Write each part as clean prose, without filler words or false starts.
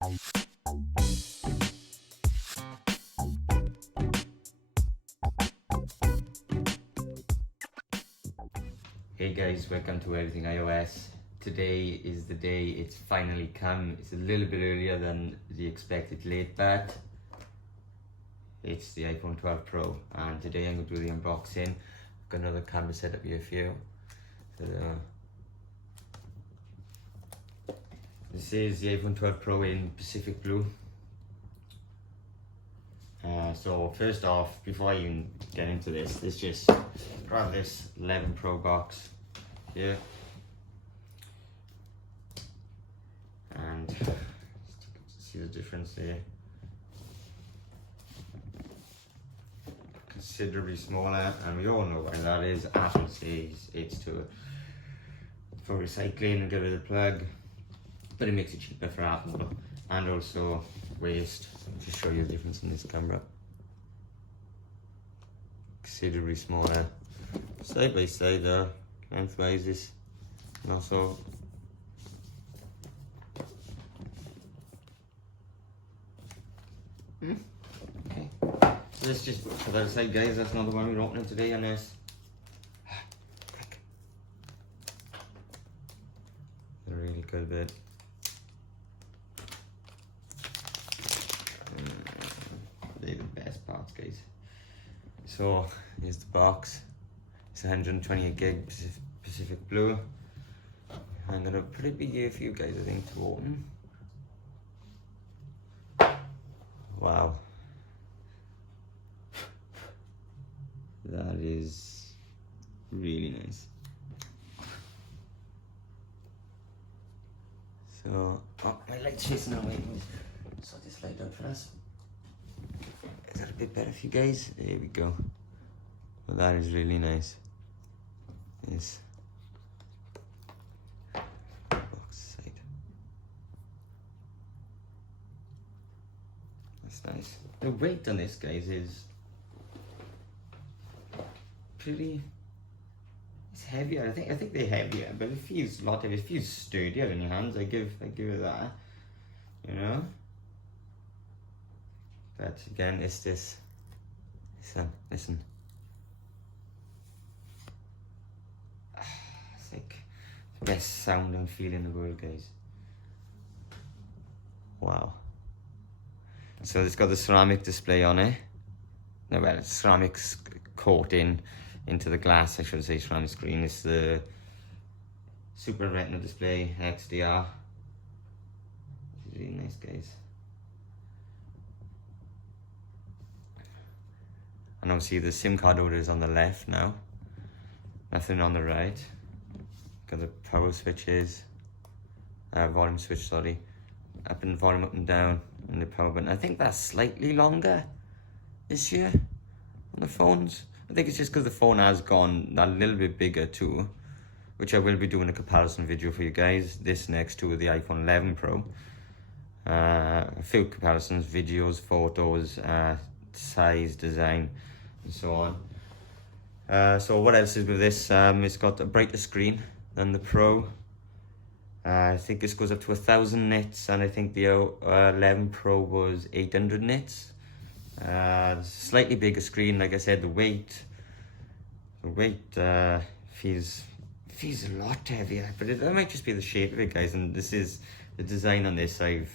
Hey guys, welcome to Everything iOS. Today is the day it's finally come. It's a little bit earlier than the expected late, but it's the iPhone 12 Pro, and today I'm going to do the unboxing. I've got another camera set up here for you. So, this is the iPhone 12 Pro in Pacific Blue. So first off, before I even get into this, let's just grab this 11 Pro box here. And see the difference there. Considerably smaller, and we all know why that is. Apple says it's for recycling and get rid of the plug, but it makes it cheaper for Apple and also waste. I'll just show you the difference in this camera. Considerably smaller. Side by side though, lengthwise this, and also okay. So let's just put that aside, guys. That's not the one we're opening today, unless quick. A really good bit. They're the best parts, guys. So here's the box. It's 128 gig Pacific Blue. I'm gonna put it here for you guys, I think, to open. Wow. That is really nice. So, oh, my light's chasing away. Sort this light out for us. Is that a bit better for you guys? There we go. Well, that is really nice. This box side. That's nice. The weight on this, guys, is pretty. It's heavier. I think they're heavier, but it feels a lot heavier. It feels sturdier in your hands. I give it that. You know. But again, it's this. Listen. It's like the best sound and feel in the world, guys. Wow. So it's got the ceramic display on it. No, well, it's ceramics coating into the glass, I should say, ceramic screen. It's the Super Retina display XDR. It's really nice, guys. And obviously the SIM card holder is on the left now, nothing on the right. Got the power switches, volume switch, sorry, volume up and down, and the power button. I think that's slightly longer this year on the phones. I think it's just because the phone has gone a little bit bigger too, which I will be doing a comparison video for you guys, this next to the iPhone 11 Pro. A few comparisons, videos, photos, size, design, and so on. So what else is with this? It's got a brighter screen than the Pro. I think this goes up to 1000 nits, and I think the 11 Pro was 800 nits. Slightly bigger screen. Like I said, the weight feels a lot heavier, but that might just be the shape of it, guys. And this is the design on this. I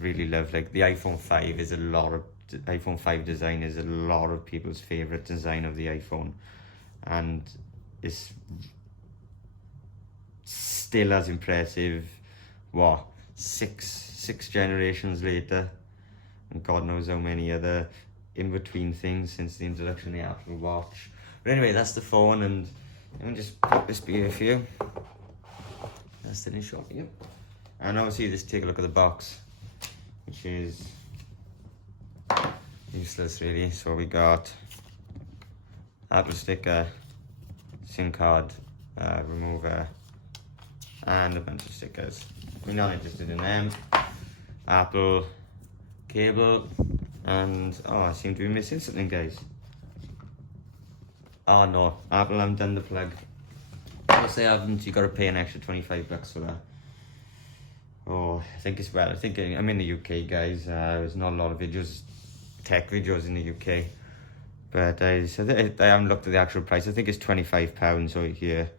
really love. Like the iPhone 5 is iPhone 5 design is a lot of people's favorite design of the iPhone, and it's still as impressive. What, six generations later, and God knows how many other in between things since the introduction of the Apple Watch. But anyway, that's the phone, and let me just put this here for you. That's the shot for you. And obviously, just take a look at the box, which is useless really. So we got Apple sticker, SIM card remover, and a bunch of stickers. We're not interested in them. Apple cable, and oh, I seem to be missing something, guys. Oh no, Apple haven't done the plug. Of course they haven't. You got to pay an extra $25 for that. Oh, I think it's well. I think I'm in the UK, guys. There's not a lot of videos, tech videos in the UK. But I haven't looked at the actual price. I think it's £25 over here.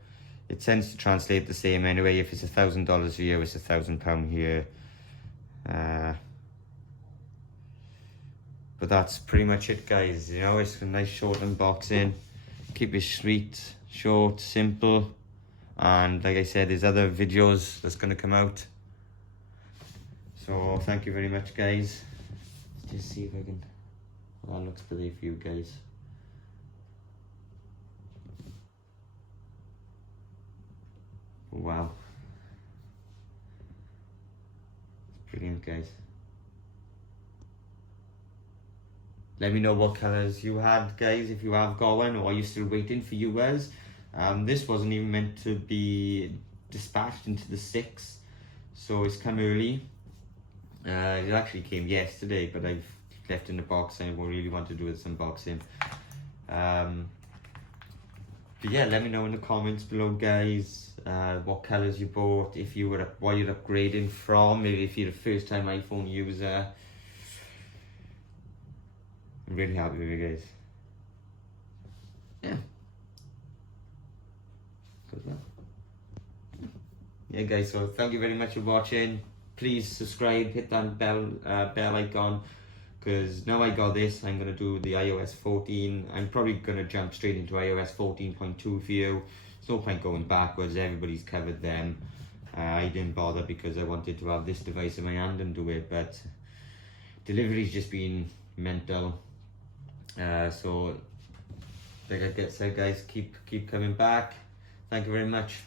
It tends to translate the same anyway. If it's $1,000 here, it's £1,000 here. But that's pretty much it, guys. You know, it's a nice short unboxing. Keep it sweet, short, simple. And like I said, there's other videos that's going to come out. So thank you very much, guys. Let's just see if I can... Well, that looks pretty for you guys. Wow. It's brilliant, guys. Let me know what colours you had, guys, if you have got one, or are you still waiting for yours? This wasn't even meant to be dispatched into the 6th, so it's come early. It actually came yesterday, but I've left in the box. I really want to do this unboxing. But yeah, let me know in the comments below, guys, what colours you bought, if you were what you're upgrading from, maybe if you're a first time iPhone user. I'm really happy with you guys. Yeah. Good luck. Yeah, guys, so thank you very much for watching. Please subscribe, hit that bell icon, because now I got this, I'm going to do the iOS 14. I'm probably going to jump straight into iOS 14.2 for you. There's no point going backwards, everybody's covered them. I didn't bother because I wanted to have this device in my hand and do it, but delivery's just been mental. So like I said, guys, keep coming back. Thank you very much.